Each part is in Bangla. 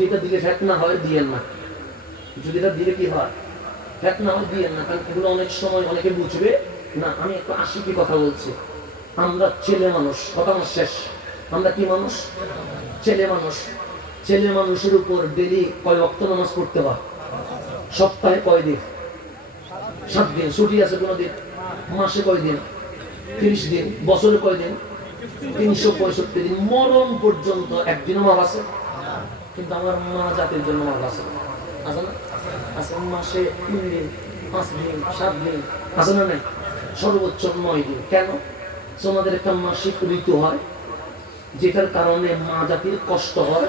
যদি এটা দিলে ফ্যাট না হয়, দিয়েন না। যদি এটা দিলে কি হয়? ফ্যাট না হয়, দিয়েন না। কারণ এগুলো অনেক সময় অনেকে বুঝবে, না, আমি একটু আশিকি কথা বলছি। আমরা ছেলে মানুষ আমার শেষ। আমরা কি মানুষ? ছেলে মানুষ। ছেলে মানুষের উপর ডেলি কয় রক্ত নামাজ পড়তে হয়? সপ্তাহে কয় দিন? সাত দিন। ছুটি আছে কোনো দিন মাসে কয় দিন? তিরিশ দিন। বছরে কয় দিন? তিনশো পঁয়ষট্টি দিন। মরণ পর্যন্ত একদিনও মাপ আছে? কিন্তু আমার মা জাতির জন্য মাপ আছে। আছে না? আছে মাসে তিন দিন, পাঁচ দিন, সাত দিন। আছে না নাই? সর্বোচ্চ নয় দিন। কেন? তোমাদের একটা মাসিক ঋতু হয়, যেটার কারণে মা জাতির কষ্ট হয়।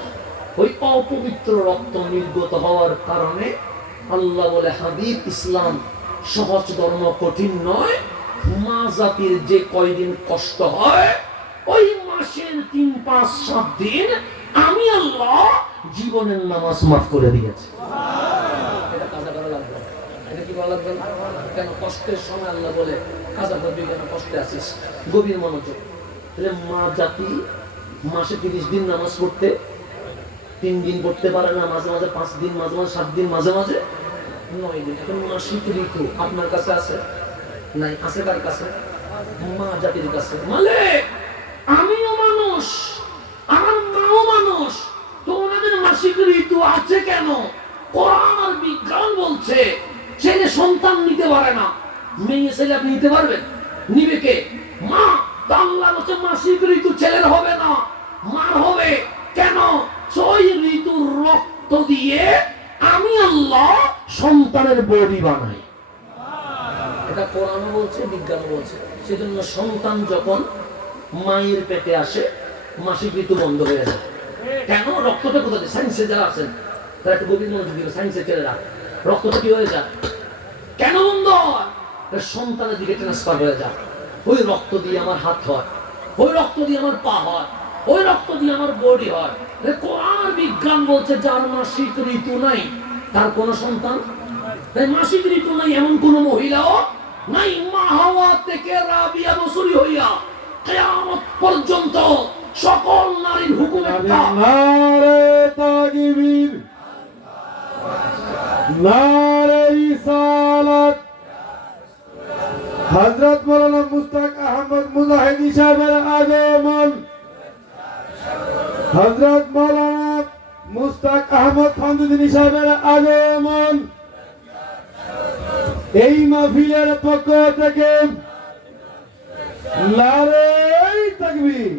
ওই অপবিত্র রক্ত নির্গত হওয়ার কারণে আল্লাহ বলে, হাবিব ইসলাম সহজ ধর্ম কঠিন নয়। মা জাতির যে কয়দিন কষ্ট হয়, ওই মাসের তিন, পাঁচ, সাত দিন আমি আল্লাহ জীবনের নামাজ মাফ করে দিয়েছি। কষ্টের মাসে তিরিশ দিন নামাজ পড়তে, তিন দিন পড়তে পারে না, মাঝে মাঝে পাঁচ দিন, মাঝে মাঝে সাত দিন, মাঝে মাঝে? নয় দিন। এখন ঋতু আপনার কাছে আছে? নাই, আছে কার কাছে? মা জাতির কাছে। মানে আমিও মানুষ আমার মাও মানুষ তো ওনাদের মাসিক ঋতু আছে কেন? কোরআন আর বিজ্ঞান বলছে, ছেলে সন্তান নিতে পারে না। মেয়ে ছেলে আপনি নিতে পারবেন? নিবে কে? মা আল্লাহ বলছে মাসিক ঋতু ছেলের হবে না, মার হবে। কেন? ওই ঋতুর রক্ত দিয়ে আমি আল্লাহ সন্তানের বডি বানাই। এটা কোরআন বলছে বিজ্ঞান বলছে। সেজন্য সন্তান যখন মায়ের পেটে আসে, মাসিক ঋতু বন্ধ হয়ে যায়। কেন? রক্তটা কোথায়? সায়েন্সে যারা আছেন, তারা একটু গভীর মনোযোগ দিবে সায়েন্সের ছেলেরা রক্তটা কি হয়ে যায় কেন বন্ধ হয়? সন্তানের দিকে ট্রান্সফার হয়ে যায় ওই রক্ত দিয়ে আমার হাত হয়, ওই রক্ত দিয়ে আমার পা হয়, ওই রক্ত দিয়ে আমার বডি হয়। কোরআন বিজ্ঞান বলছে, যার মাসিক ঋতু নাই, তার কোন সন্তান তাই মাসিক ঋতু নাই, এমন কোন মহিলাও নাই। মা হওয়া থেকে রাবিয়া বসুরি হইয়া কেয়ামত পর্যন্ত সকল নারীর হুকুম একটা। নারে রিসালাত। হযরত মাওলানা মুস্তাক আহমদ মুজাহিদি সাহেবের আগমন। হযরত মাওলানা মুস্তাক আহমদ ফান্দুদ্দিন সাহেবের আগমন। এই মাহফিলের পক্ষ থেকে নারে তাকবীর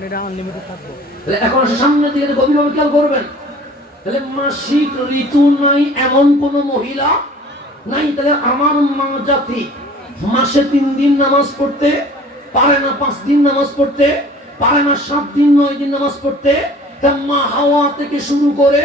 তাহলে এখন দিকে গভীরভাবে খেয়াল করবেন। তাহলে মাসিক ঋতু নাই, এমন কোন মহিলা নাই, তাহলে আমার মা জাতি মাসে তিন দিন নামাজ পড়তে পারে না, পাঁচ দিন নামাজ পড়তে পারে না, সাত দিন, নয় দিন নামাজ পড়তে। তা মা হাওয়া থেকে শুরু করে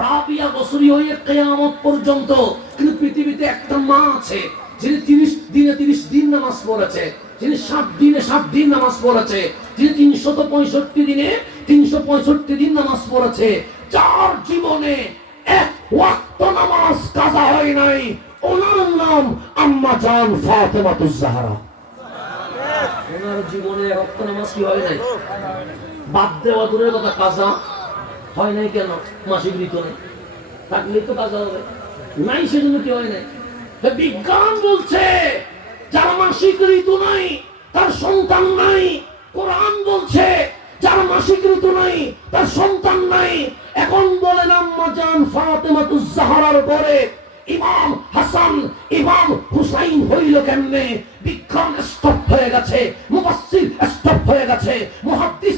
রাবিয়া বসরি হয়ে কেয়ামত পর্যন্ত। কিন্তু পৃথিবীতে একটা মা আছে যিনি তিরিশ দিনে তিরিশ দিন নামাজ পড়েছে, যিনি সাত দিনে সাত দিন নামাজ পড়েছে, যিনি তিনশত পঁয়ষট্টি দিনে তিনশো পঁয়ষট্টি দিন নামাজ পড়েছে, যার জীবনে এক ওয়াক্ত নামাজ কাজা হয় নাই। ওনার নাম আম্মা জান ফাতেমাতুজ জাহরা। ওনার জীবনে ওয়াক্ত নামাজ কি হয় নাই? বাদ দেওয়া দূরের কথা, কাজা হয় নাই কেন? মাসিক ঋতু নেই। থাকলে তো কাজা হবে। নাই সেজন্য কি হয় নাই? বিজ্ঞান বলছে, যার মাসিক ঋতু নাই, তার সন্তান নাই, কোরআন বলছে, যার মাসিক ঋতু নাই, তার সন্তান নাই। এখন বলেন আম্মা পরে ইমাম হাসান, ইমাম হুসাইন হইল কেমনে? বিজ্ঞান স্টপ হয়ে গেছে, মুফাসসির স্টপ হয়ে গেছে, মুহাদ্দিস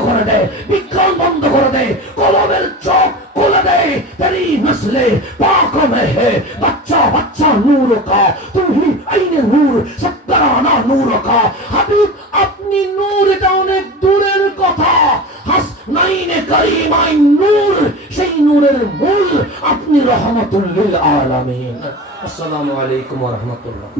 করে দেয় বিজ্ঞান বন্ধ করে দেয় কলমের চোখ খুলে দেয় তেরি নসলে পাক में है बच्चा बच्चा नूर का तुम ही आईने नूर सत्तराना नूर का হাবিব আপনি নূর এটা অনেক দূরের কথা হাস নাইনে করিমাই নূর সেই নূরের মূল আপনি রহমতুল লিল আলামিন আসসালামু আলাইকুম ওয়া রাহমাতুল্লাহ